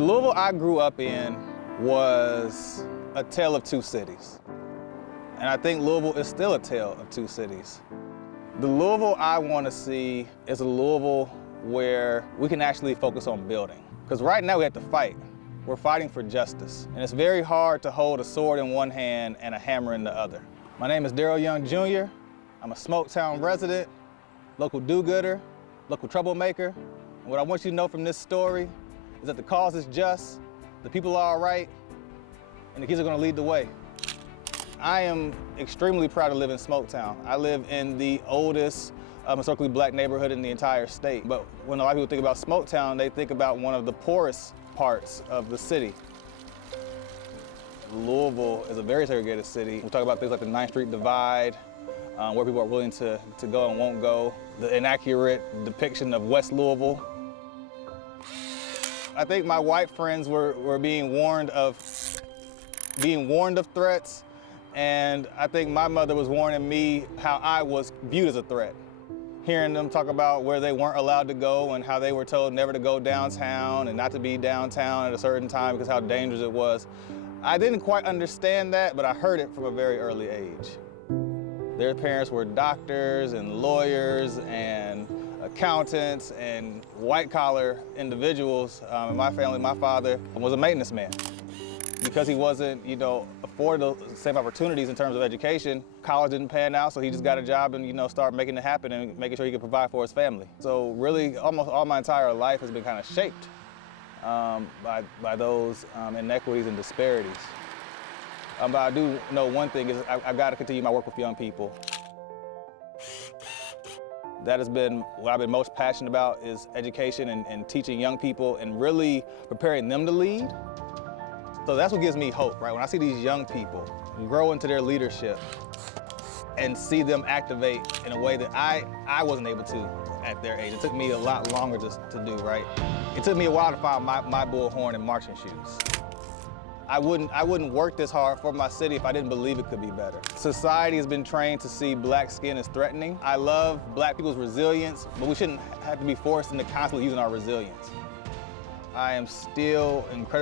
The Louisville I grew up in was a tale of two cities. And I think Louisville is still a tale of two cities. The Louisville I want to see is a Louisville where we can actually focus on building. Because right now we have to fight. We're fighting for justice. And it's very hard to hold a sword in one hand and a hammer in the other. My name is Darryl Young Jr. I'm a Smoketown resident, local do-gooder, local troublemaker. And what I want you to know from this story is that the cause is just, the people are all right, and the kids are going to lead the way. I am extremely proud to live in Smoketown. I live in the oldest historically black neighborhood in the entire state. But when a lot of people think about Smoketown, they think about one of the poorest parts of the city. Louisville is a very segregated city. We talk about things like the 9th Street divide, where people are willing to go and won't go, the inaccurate depiction of West Louisville. I think my white friends were being warned of threats, and I think my mother was warning me how I was viewed as a threat. Hearing them talk about where they weren't allowed to go and how they were told never to go downtown and not to be downtown at a certain time because how dangerous it was. I didn't quite understand that, but I heard it from a very early age. Their parents were doctors and lawyers and accountants and white-collar individuals. In my family, my father was a maintenance man. Because he wasn't, afforded the same opportunities in terms of education, college didn't pan out, so he just got a job and, started making it happen and making sure he could provide for his family. So really, almost all my entire life has been kind of shaped by those inequities and disparities. But I do know one thing is I've got to continue my work with young people. That has been what I've been most passionate about is education and teaching young people and really preparing them to lead. So that's what gives me hope, right? When I see these young people grow into their leadership and see them activate in a way that I wasn't able to at their age. It took me a lot longer to do, right? It took me a while to find my bullhorn and marching shoes. I wouldn't work this hard for my city if I didn't believe it could be better. Society has been trained to see black skin as threatening. I love black people's resilience, but we shouldn't have to be forced into constantly using our resilience. I am still incredibly